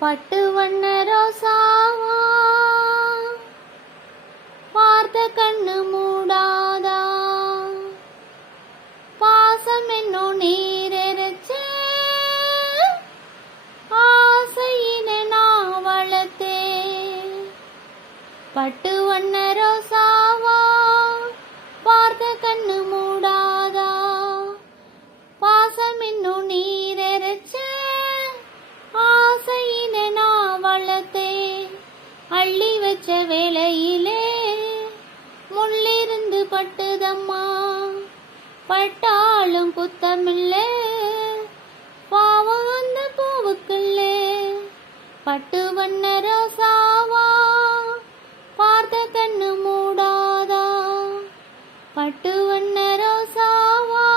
பட்டு வண்ண ரோசாவா பார்த்த கண்ணு மூடாதா, பாசம் என்னும் நீரெரிச்ச ஆசையின நான் வளர்த்தேன். பட்டு வண்ண ரோசாவா பார்த்த கண்ணு மூடாதா, பாசம் என்னும் நீரெரிச்ச ஆசையின நான் வளர்த்தேன். அள்ளி வச்ச வேளையிலே முள்ளிருந்து பட்டுதம்மா, பட்டாலும் குத்தமில்ல பாவம் அந்த பூவுக்குள்ள. பட்டு வண்ண ரோசாவா பார்த்த கண்ணு மூடாதா, பட்டு வண்ண ரோசாவா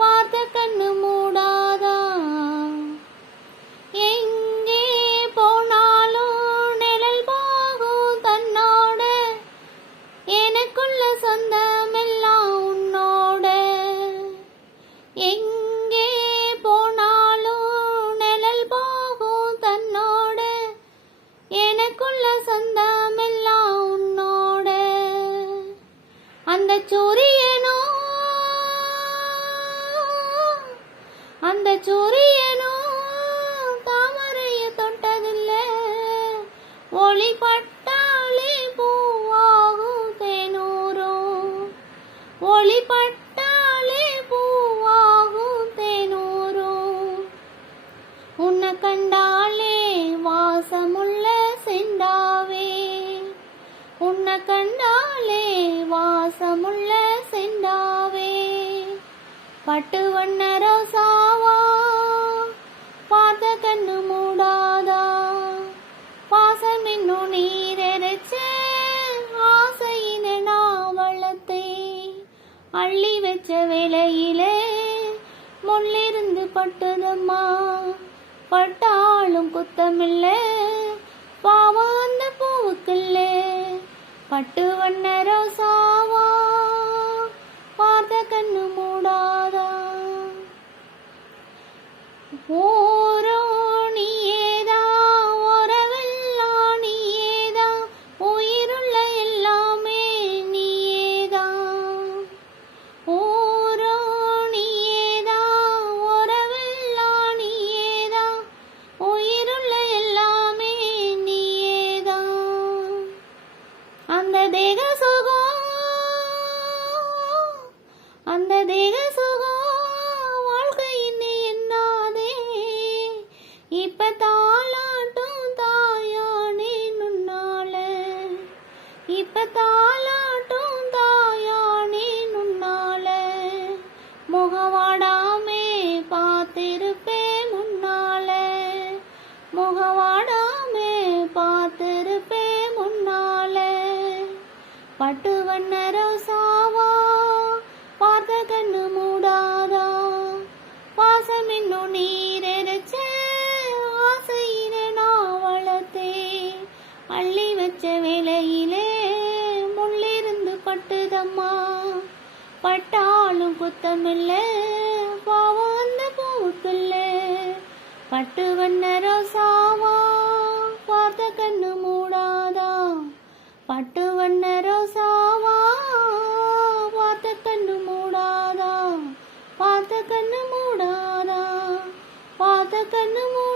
பார்த்த கண்ணு மூடாதா. எங்கே போனாலும் நிழல் போகும் தன்னோட, எனக்குள்ள சொந்தமெல்லாம் உன்னோட. எங்கே போனாலும் நிழல் போகும் தன்னோட, எனக்குள்ள சொந்தமெல்லாம் உன்னோட. அந்த சூரியனோ அந்த சூரியனோ தாமரைய தொட்டதில்ல, ஒளி பட்டாளே பூவாகும் தேனூரும், ஒளி பட்டாளே பூவாகும் தேனூரும். உன்னை கண்டாலே வாசமுள்ள செண்டாவே, உன்னை கண்டாலே வாசமுள்ள செண்டாவே. பட்டு வண்ண ரோசாவா பார்த்த கண்ணு மூடாதா, பாசம் என்னும் நீரெரிச்ச ஆசையின நான் வளர்த்தேன். அள்ளி வச்ச வேளையிலே முள்ளிருந்து பட்டுதம்மா, பட்டாலும் குத்தமில்ல பாவம் அந்த பூவுக்குள்ள. பட்டு வண்ண ரோசாவா பார்த்த கண்ணு மூடாதா. ஓரோ நீயேதா, ஓரவெல்லாம் நீயேதா, உயிருள்ள எல்லாமே நீயேதா. ஓரோ நீயேதா, ஓரவெல்லாம் நீயேதா, உயிருள்ள எல்லாமே நீயேதா. அந்த தேக சுகம், அந்த தேக சுகம் வாழ்க்கையின் என்னாதே, இப்ப தாலாட்டும் தாயானே நுண்ணால, இப்ப தாலாட்டும் தாயானே நுண்ணால. முகவாடாமே பார்த்திருப்பே முன்னால, முகவாடாமே பார்த்திருப்பே முன்னால. பட்டு வண்ண ரோசாவா பார்த்த கண்ணு மூடாதா, பாசம் இன்னும் நீரெரிச்ச ஆசையின நான் வளர்த்தேன். அள்ளி வச்ச வேளையிலே முள்ளிருந்து பட்டுதம்மா, பட்டாலும் குத்தமில்ல பாவம் அந்த பூவுக்குள்ள. பட்டு வண்ண ரோசாவா பார்த்த கண்ணு மூடாதா, பட்டு வண்ண ரோசாவா பார்த்த கண்ணு மூடாதா, பார்த்த கண்ணு மூடாதா, பார்த்த கண்ணு மூடாதா.